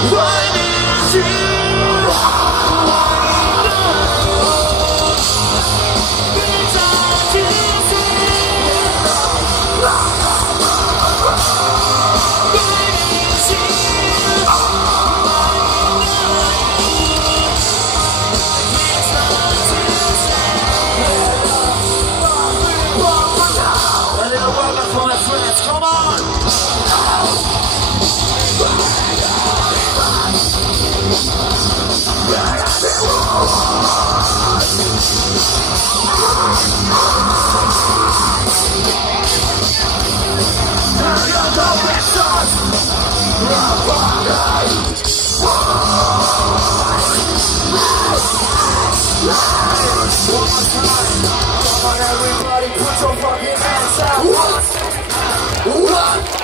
What is you? Come on, everybody, put your fucking hands up. What? What?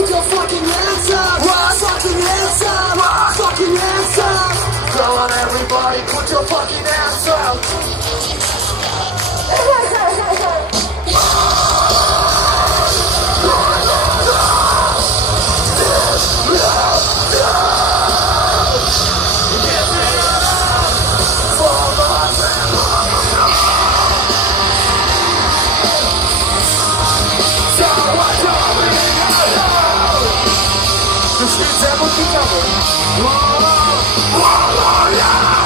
Put your fucking hands up. your Fucking hands up. What? Fucking hands up. Come on, everybody, put your fucking hands up. Wszyscy chcemy, czy chcemy? Wola, wola, ja!